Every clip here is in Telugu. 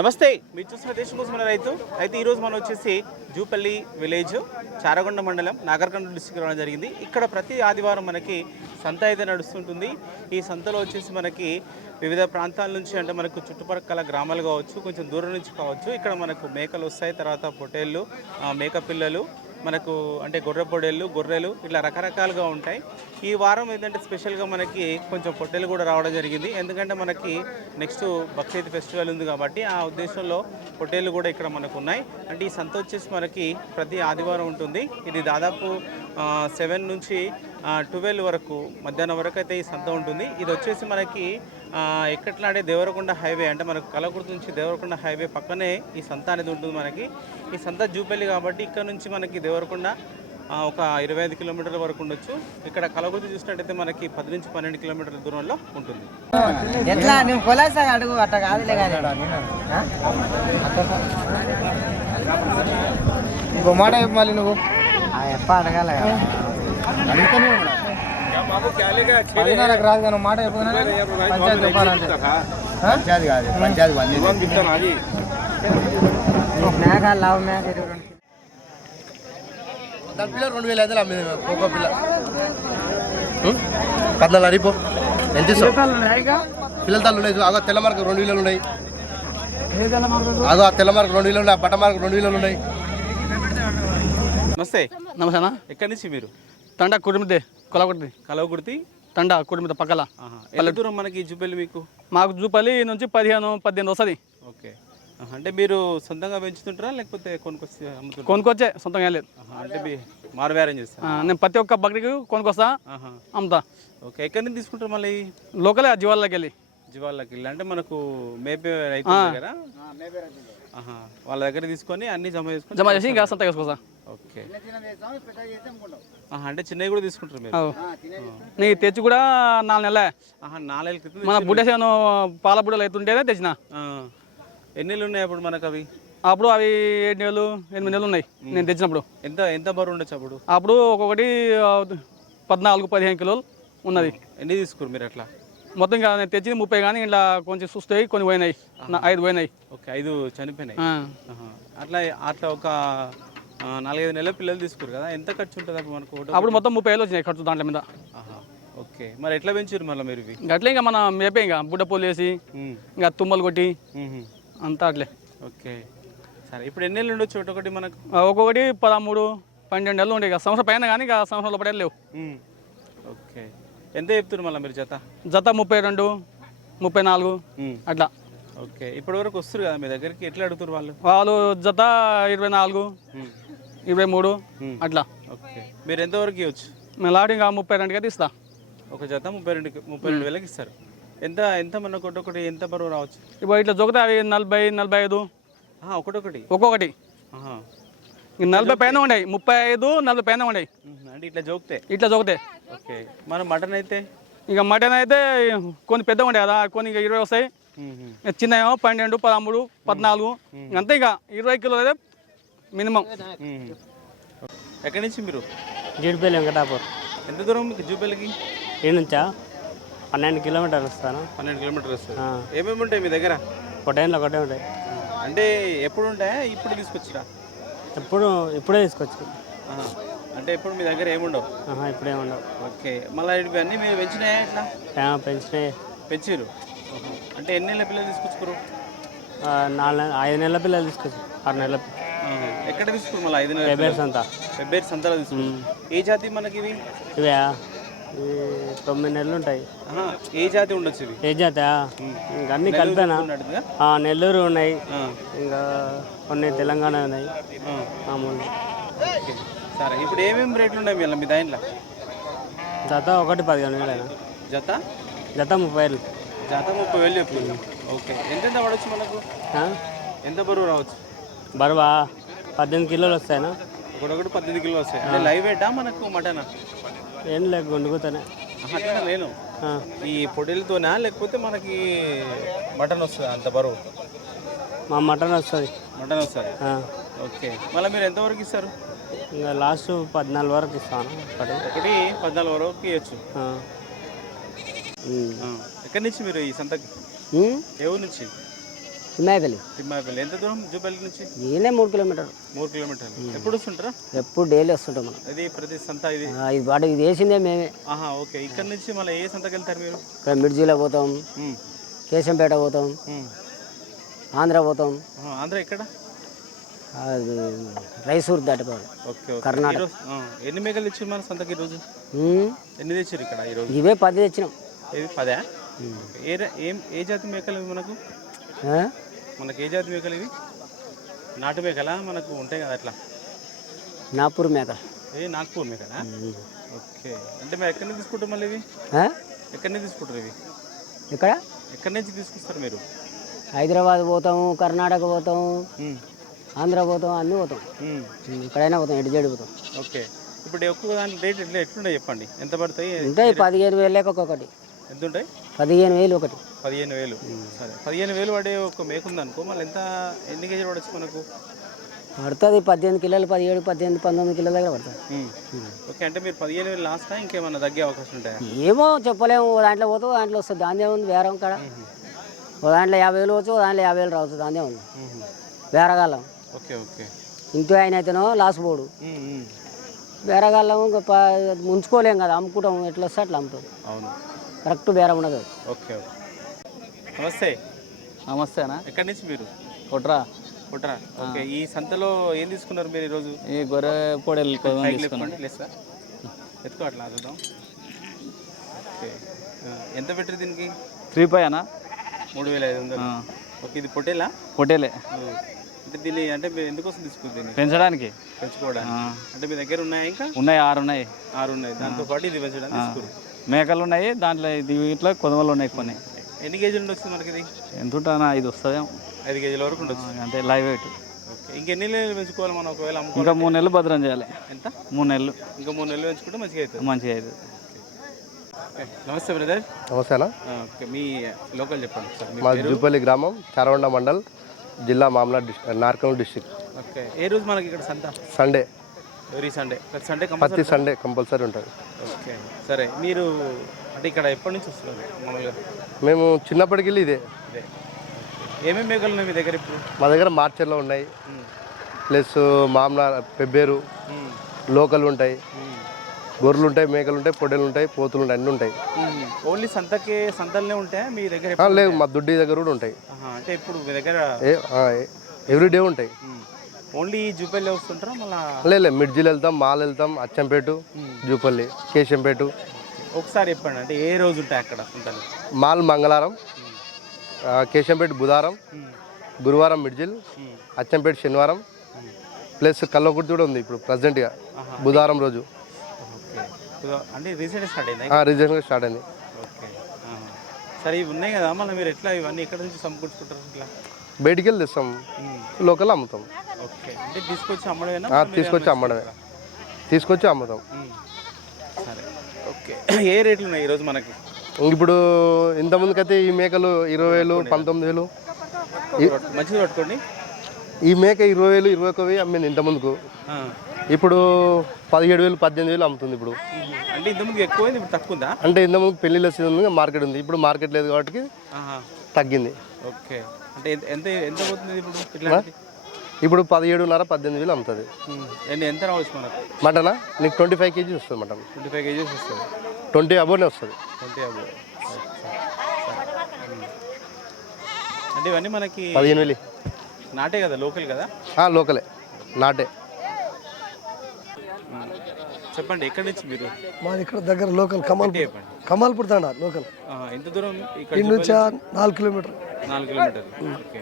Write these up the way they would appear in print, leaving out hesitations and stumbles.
నమస్తే, మీరు చూస్తున్న దేశం కోసం మన రైతు. అయితే ఈరోజు మనం వచ్చేసి జూపల్లి విలేజ్, చారగొండ మండలం, నాగర్కర్నూలు డిస్ట్రిక్ట్ రావడం జరిగింది. ఇక్కడ ప్రతి ఆదివారం మనకి సంత అయితే నడుస్తుంటుంది. ఈ సంతలో వచ్చేసి మనకి వివిధ ప్రాంతాల నుంచి, అంటే మనకు చుట్టుపక్కల గ్రామాలు కావచ్చు, కొంచెం దూరం నుంచి కావచ్చు, ఇక్కడ మనకు మేకలు వస్తాయి, తర్వాత పొట్టేళ్ళు, మేక పిల్లలు, మనకు అంటే గొర్రె పొడేళ్ళు, గొర్రెలు, ఇట్లా రకరకాలుగా ఉంటాయి. ఈ వారం ఏంటంటే స్పెషల్గా మనకి కొంచెం పొట్టేలు కూడా రావడం జరిగింది. ఎందుకంటే మనకి నెక్స్ట్ బక్రీద్ ఫెస్టివల్ ఉంది కాబట్టి ఆ ఉద్దేశంలో పొట్టేళ్ళు కూడా ఇక్కడ మనకు ఉన్నాయి. అంటే ఈ సంత వచ్చేసి మనకి ప్రతి ఆదివారం ఉంటుంది. ఇది దాదాపు 7 నుంచి 12 వరకు, మధ్యాహ్నం వరకు అయితే ఈ సంత ఉంటుంది. ఇది వచ్చేసి మనకి ఎక్కట్లా అంటే దేవరకొండ హైవే, అంటే మనకు కలకుర్తి నుంచి దేవరకొండ హైవే పక్కనే ఈ సంత అనేది ఉంటుంది. మనకి ఈ సంత జూపల్లి కాబట్టి ఇక్కడ నుంచి మనకి దేవరకొండ ఒక 25 కిలోమీటర్ల వరకు ఉండొచ్చు. ఇక్కడ కలకుర్తి చూసినట్టయితే మనకి 10 నుంచి 12 కిలోమీటర్ల దూరంలో ఉంటుంది. ఎట్లా నువ్వు కొలాసా అడుగు అట్ట కాదులే కానీ ఇంకో మాట మళ్ళీ నువ్వు ఎప్ప అడగాల అడిగినాలకు రాదు కానీ మాట పంచాయతీ చెప్పాలంటే పంచాయతీ కాదు, పంచాయతీ మేఘ లావు మేఘ దాని పిల్ల 2,000 అయితే అమ్మేది. ఒక్కో పిల్ల 14 అరిపో ఎంత పిల్లల తల్లు ఉన్నాయి. అగో తెల్ల మార్కు 2,000 ఉన్నాయి. అగో ఆ తెల్ల మార్కు 2,000 ఉన్నాయి. ఆ బట్ట మార్కు 2,000 ఉన్నాయి. నమస్తే. నమస్తే. ఎక్కడి నుంచి మీరు? తండా కుటుంబదే కలవకుర్తి తండా కుటుంబ పక్కల. ఎంత దూరం మనకి జూపల్లి మీకు? మాకు జూపల్లి నుంచి 15-18 వస్తుంది. ఓకే. అంటే మీరు సొంతంగా పెంచుతుంటారా లేకపోతే కొనుక్కొచ్చే సొంతంగా లేదు. అంటే మారువేరం చేస్తారా? నేను ప్రతి ఒక్క బక్రీకి కొనుక్కొస్తా, అమ్ముతా. ఓకే. ఎక్కడి నుంచి తీసుకుంటారు మళ్ళీ? లోకలే జీవాలకి వెళ్ళి. జీవాలకి వెళ్ళి అంటే మనకు మేపే రైతు దగ్గర వాళ్ళ దగ్గర తీసుకొని అన్ని జమ చేసి ఇంకా సంత వేసుకొస్తా. ఓకే. అంటే చిన్నవి కూడా తీసుకుంటారు మీరు? నీకు తెచ్చి కూడా 4 నెలలే. 4 నెలల క్రితం మన బుడ్డేసాను పాల బుడ్డలు అవుతుంటేనే తెచ్చిన. ఎన్ని నెలలు ఉన్నాయి అప్పుడు మనకు అవి? అప్పుడు అవి 7 నెలలు 8 నెలలు ఉన్నాయి నేను తెచ్చినప్పుడు. ఎంత బరువు ఉండొచ్చు అప్పుడు? అప్పుడు ఒక్కొక్కటి 14-15 కిలోలు ఉన్నది. ఎన్ని తీసుకురు మీరు అట్లా? మొత్తం ఇంకా నేను తెచ్చింది 30, కానీ ఇలా కొంచెం చూస్తాయి, కొన్ని పోయినాయి, 5 పోయినాయి. ఓకే. 5 చనిపోయినాయి. అట్లా ఒక 4-5 నెలల పిల్లలు తీసుకురు కదా, ఎంత ఖర్చు ఉంటుంది అప్పుడు మనకు? అప్పుడు మొత్తం 30,000 వచ్చినాయి ఖర్చు దాంట్లో మీద. ఓకే. మరి ఎట్లా పెంచారు మళ్ళీ మీరు ఇవి? అట్లే ఇంకా మన మేపే, ఇంకా బుడ్డ పూలు వేసి ఇంకా తుమ్మలు కొట్టి అంతా అట్లే. ఓకే. సరే. ఇప్పుడు ఎన్ని నెలలు ఉండొచ్చు ఒకటి మనకు? ఒక్కొక్కటి 13-12 నెలలు ఉండే. ఇక సంవత్సరం పైన, కానీ ఇక సంవత్సరం లోపల లేవు. ఓకే. ఎంత చెప్తున్నారు మళ్ళీ మీరు జత? 32-34 అట్లా. ఓకే. ఇప్పటి వరకు వస్తారు కదా మీ దగ్గరికి, ఎట్లా అడుగుతారు వాళ్ళు? వాళ్ళు జత 24-23 అట్లా. ఓకే. మీరు ఎంతవరకు ఇవ్వచ్చు? మేము లాట్ ఇంకా 32 అయితే ఇస్తా. ఒక జత 32 వేలకి ఇస్తారు. ఎంత మనకు ఒకటి ఎంత బరువు రావచ్చు? ఇప్పుడు ఇట్లా జోకితే అవి 40-45 ఒక్కొక్కటి 40 పైన ఉన్నాయి, 35-40 పైన ఉన్నాయి. అంటే ఇట్లా జోకితే. ఓకే. మన మటన్ అయితే? ఇక మటన్ అయితే కొన్ని పెద్దగా ఉంటాయి కదా, కొన్ని ఇక 20 వస్తాయి. చిన్నయేమో 12, 13, 14 అంతే. ఇక 20 కిలోలు అయితే మినిమం. ఎక్కడి నుంచి మీరు? జూపల్లి వెంకటాపూర్. ఎంత దూరం మీకు జూపల్లికి? ఈ నుంచా 12 కిలోమీటర్లు వస్తాను. 12 కిలోమీటర్లు వస్తుంది. ఏమేమి ఉంటాయి మీ దగ్గర? పొట్టేళ్ళు ఒకటే ఉంటాయి. అంటే ఎప్పుడు ఉంటాయా, ఇప్పుడు తీసుకొచ్చిరా? ఇప్పుడే తీసుకొచ్చు. అంటే ఎప్పుడు మీ దగ్గర ఏముండవు? ఇప్పుడే ఉండవు. ఓకే. మళ్ళీ ఇవన్నీ మీరు పెంచినాయా ఇట్లా? పెంచారు. అంటే ఎన్ని నెలల పిల్లలు తీసుకొచ్చుకోరు? 5 నెలల పిల్లలు తీసుకొచ్చు. 6 నెలల. ఎక్కడ తీసుకురు మళ్ళీ? 5 నెలల ఫెబ్రవరి సంతలో తీసుకురు. ఏ జాతి మనకి ఇవి? ఇవే 9 నెలలు ఉంటాయి. ఏ జాతి ఉండొచ్చు ఇవి? ఏ జాతి? ఇంకా అన్ని కలిపానా? నెల్లూరు ఉన్నాయి, ఇంకా కొన్ని తెలంగాణ ఉన్నాయి మామూలు. సరే. ఇప్పుడు ఏమేమి రేట్లు ఉన్నాయి మీ దాంట్లో? జత ఒకటి 15,000. జత 30,000. జత 30,000 చెప్తుంది. ఓకే. ఎంత పడవచ్చు మనకు? ఎంత బరువు రావచ్చు? బరువా 18 కిలోలు వస్తాయనా? ఒకటి 18 కిలోలు వస్తాయి. అంటే లైవ్ వెయిటా మనకు మటనా? ఏం లేక గుండుకుతానే. అట్లా నేను ఈ పొడిలతోనా లేకపోతే మనకి మటన్ వస్తుంది అంత బరువు? మా మటన్ వస్తుంది. ఓకే. మళ్ళీ మీరు ఎంతవరకు ఇస్తారు? ఇంకా లాస్ట్ 14 వరకు ఇస్తాను. ఒకటి 14 వరకు ఇవ్వచ్చు. ఎక్కడి నుంచి మీరు ఈ సంతకి? ఏ ఊరు నుంచి? తిమ్మాయిపల్లి. తిమ్మాయిపల్లి ఎంత దూరం జూపల్లి నుంచి? ఈయనే 3 కిలోమీటర్లు. 3 కిలోమీటర్లు. ఎప్పుడు వస్తుంటారా? ఎప్పుడు డైలీ వస్తుంటాం మనం. ఇది ప్రతి సంత ఇది? ఇది బాట ఇది వేసిందే మేమే. ఓకే. ఇక్కడ నుంచి మళ్ళీ ఏ సంతకి వెళ్తారు మీరు? ఇక్కడ మిర్జీలో పోతాం, కేశంపేట పోతాం, ఆంధ్ర పోతాం. ఆంధ్ర ఎక్కడ? అది రైసూర్ దాటిపోవాలి. ఓకే. కర్ణాటక. ఎన్ని మేకలు తెచ్చారు మన సంతకి ఈరోజు? ఎన్ని తెచ్చారు ఇక్కడ ఈరోజు? ఇవే 10 తెచ్చినాం. ఇది 10? ఏ జాతి మేకలు ఇవి మనకు? ఏ జాతి మేకలు ఇవి? నాటు మేకలా మనకు ఉంటాయి కదా అట్లా? నాగపూర్ మేకలు. నాగపూర్ మేకలా? ఓకే. అంటే మీరు ఎక్కడి నుంచి తీసుకుంటారు మళ్ళీ ఇవి? ఎక్కడి నుంచి తీసుకుంటారు ఇవి? ఇక్కడ ఎక్కడి నుంచి తీసుకొస్తారు మీరు? హైదరాబాద్ పోతాము, కర్ణాటక పోతాము, ఆంధ్ర పోతాం, అన్నీ పోతాం. ఎక్కడైనా పోతాం, ఎటు జడి పోతాం. ఓకే. ఇప్పుడు ఎక్కువ దాని రేట్ ఎట్లుంటాయి చెప్పండి, ఎంత పడతాయి? ఉంటాయి 15,000 లేక ఒక్కొక్కటి. ఎంత ఉంటాయి? 15,000 ఒకటి. 15,000. సరే, 15,000 పడే ఒక మేక ఉందనుకో, మళ్ళీ ఎన్ని కేజీలు పడవచ్చు మనకు? పడుతుంది 18 కిలోలు, 17, 18, 19 కిలోల దగ్గర పడుతుంది. ఓకే. అంటే మీరు 15,000 లాస్టా ఇంకేమన్నా తగ్గే అవకాశం ఉంటాయా? ఏమో చెప్పలేము. ఓ దాంట్లో పోతావు, దాంట్లో వస్తుంది. దాని ఉంది బేరం కాడ. ఓ దాంట్లో 50,000 వచ్చు, ఓ దాంట్లో 50,000 రావచ్చు. దాని ఉంది బేరగాళ్ళం. ఓకే. ఓకే. ఇంకో ఆయన అయితేనో లాస్ పోడు. బేరగాళ్ళం ముంచుకోలేం కదా, అమ్ముకుంటాం. ఎట్లా వస్తే అట్లా అమ్ముతాం. అవును, కరెక్ట్ బేరం ఉండదు. ఓకే. నమస్తే. నమస్తే అన్న. ఎక్కడి నుంచి మీరు? కొట్రా. ఓకే. ఈ సంతలో ఏం తీసుకున్నారు మీరు ఈరోజు? ఈ గొర్రె పొడేలు ఎత్తుకో అట్లా చూద్దాం. ఓకే. ఎంత పెట్టరు దీనికి? 3,500 అన్న. 3,500. ఓకే. ఇది పొట్టేలా? పొట్టేలే. అంటే దీన్ని అంటే మీరు ఎందుకోసం తీసుకుంది? దీన్ని పెంచుకోవడానికి. అంటే మీ దగ్గర ఉన్నాయా? ఇంకా ఉన్నాయి, 6 ఉన్నాయి. 6 ఉన్నాయి. దాంతో పాటు ఇది పెంచడానికి తీసుకురు. మేకలు ఉన్నాయి, దాంట్లో ఇది ఇట్లా కొదమలు ఉన్నాయి కొన్ని. ఎన్ని కేజీలు వస్తుంది మనకి ఇది? ఎంత ఉంటుంది? 5 వస్తుందేమో. 5 కేజీల వరకు ఉండొచ్చు. అంతే, లైవ్ వెయిట్. ఓకే. ఇంకెన్ని నెలలు పెంచుకోవాలి మనం ఒకవేళ అమ్ముకోవాలి? ఇంకా 3 నెలలు భద్రం చేయాలి. ఎంత? 3 నెలలు. ఇంకా 3 నెలలు పెంచుకుంటే మంచిగా అవుతుంది. మంచిగా అవుతుంది. ఓకే. నమస్తే బ్రదర్. నమస్తే అన్న. ఓకే. మీ లోకల్ చెప్పండి సార్. మా జూపల్లి గ్రామం, చారగొండ మండల్, జిల్లా మామనాడ్ డిస్ట్రిక్ట్, నార్కల్ డిస్ట్రిక్ట్. ఓకే. ఏ రోజు మనకి ఇక్కడ సంత? సండే. Every Sunday? ప్రతి సండే ప్రతి సండే కంపల్సరీ ఉంటుంది. ఓకే. సరే, మీరు అంటే ఇక్కడ ఎప్పటి నుంచి వస్తున్నారు మామూలుగా? మేము చిన్నప్పటికి వెళ్ళి ఇదే. ఏమేమి మేకలు ఉన్నాయి మీ దగ్గర ఇప్పుడు? మా దగ్గర మార్చర్లో ఉన్నాయి, ప్లస్ మామనా, పెబ్బేరు, లోకల్ ఉంటాయి, గొర్రెలు ఉంటాయి, మేకలు ఉంటాయి, పొట్టేలు ఉంటాయి, పోతులు ఉంటాయి, అన్నీ ఉంటాయి. ఓన్లీ సంతలనే ఉంటాయా మీ దగ్గర? లేదు, మా దుడ్డి దగ్గర కూడా ఉంటాయి. అంటే ఇప్పుడు మీ దగ్గర ఎవ్రీడే ఉంటాయి. ఓన్లీ జూపల్లి వస్తుంటారా మళ్ళీ? లేదు, మిడ్జిల్ వెళ్తాం, మాల్ వెళ్తాం, అచ్చంపేట, జూపల్లి, కేశంపేట. ఒకసారి చెప్పండి, అంటే ఏ రోజు ఉంటాయి అక్కడ సంతలు? మాల్ మంగళవారం, కేశంపేట బుధవారం, గురువారం మిడ్జిల్, అచ్చంపేట శనివారం, ప్లస్ కల్లకుర్తి కూడా ఉంది ఇప్పుడు ప్రజెంట్గా బుధవారం రోజు. అంటే రీసెంట్గా స్టార్ట్ అయింది? రీసెంట్గా స్టార్ట్ అయింది. ఓకే. సరే, ఇవి ఉన్నాయి కదా మళ్ళీ మీరు ఎట్లా ఇవన్నీ ఎక్కడ నుంచి సమకూర్చుకుంటారు? ఇట్లా బయటికి వెళ్ళి తెస్తాం, లోకల్ అమ్ముతాం. ఓకే. అంటే తీసుకొచ్చి అమ్మడమేనా? తీసుకొచ్చి అమ్ముతాం. సరే, ఓకే. ఏ రేట్లు ఉన్నాయి ఈరోజు మనకి? ఇప్పుడు ఇంతకుముందుకైతే ఈ మేకలు 20,000, 19,000. మంచిగా పట్టుకోండి. ఈ మేక 20,000, 21,000 అమ్మింది ఇంతకుముందుకు. ఇప్పుడు 17,000, 18,000 అమ్ముతుంది ఇప్పుడు. అంటే ఇంతకుముందు ఎక్కువైంది, ఇప్పుడు తక్కువ ఉందా? అంటే ఇంతకుముందు పెళ్లిళ్ళ సీజన్ మార్కెట్ ఉంది, ఇప్పుడు మార్కెట్ లేదు కాబట్టి తగ్గింది. ఓకే. అంటే ఎంత ఎంత పోతుంది ఇప్పుడు? ఇట్లాంటి ఇప్పుడు 17,500, 18,000 అమ్ముతుంది. ఎంత రావచ్చు మనకు? మటనా నీకు 25 కేజీస్ వస్తుంది. మటన్ 25 కేజీస్ వస్తుంది. 20 అబోనే వస్తుంది. 20 అబో. అంటే ఇవన్నీ మనకి 15,000 నాటే కదా, లోకల్ కదా? లోకలే, నాటే. చెప్పండి, ఎక్కడి నుంచి మీరు? మాది ఇక్కడ దగ్గర లోకల్ కమాల్పూర్ తాండా లోకల్. ఎంత దూరం ఇక్కడ నుంచి? 4 కిలోమీటర్. 4 కిలోమీటర్లు. ఓకే.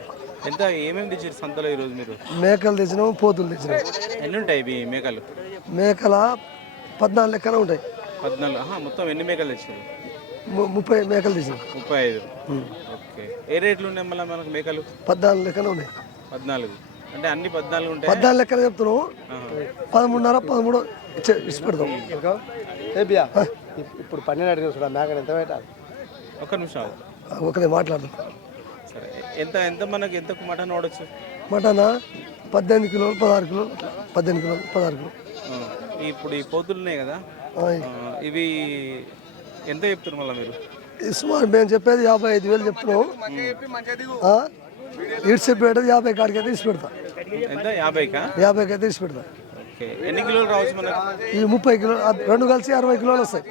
ఎంత ఏమేమి తెచ్చారు సంతలో ఈరోజు మీరు? మేకలు తెచ్చినాము, పోతులు తెచ్చినాము. ఎన్ని ఉంటాయి ఇవి మేకలు? మేకల 14 లెక్కన ఉంటాయి. 14. మొత్తం ఎన్ని మేకలు తెచ్చారు? 30 మేకలు తెచ్చినాం. 35. ఓకే. ఏ రేట్లు ఉన్నాయి మళ్ళీ మనకు మేకలు? 14 లెక్కన ఉన్నాయి. 14. అంటే అన్ని 14 ఉంటాయి? 14 లెక్కన చెప్తున్నావు. 13.5, 13 ఇచ్చి పెడతాం. ఇప్పుడు 12 అడిగిన మేకలు ఎంత పెట్టాలి? ఒక్క నిమిషం ఒకదే మాట్లాడదాం. సరే, ఎంత మనకి ఎంత మటన్ వాడచ్చు? మటన్ 18 కిలోలు, 16 కిలోలు, 18 కిలోలు, 16 కిలోలు. ఇప్పుడు ఈ పోతులు ఉన్నాయి కదా, ఇవి ఎంత చెప్తున్నారు మళ్ళీ మీరు? సుమారు మేము చెప్పేది 55,000 చెప్తున్నాం. ఇడిచిపెట్టదు 50 కాడికి అయితే ఇడిచి పెడతా. ఎంత 50కా? 50కి అయితే ఇడిచి పెడతా. ఓకే, ఎన్ని కిలోలు రావచ్చు మనకు? ఈ 30 కిలోలు, రెండు కలిసి 60 కిలోలు వస్తాయి.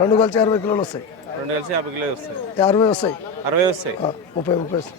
రెండు కలిసి 60 కిలోలు వస్తాయి. రెండు కలిసి 50 కిలోలు వస్తాయి. 60 వస్తాయి. 60 వస్తాయి. 30 వస్తాయి.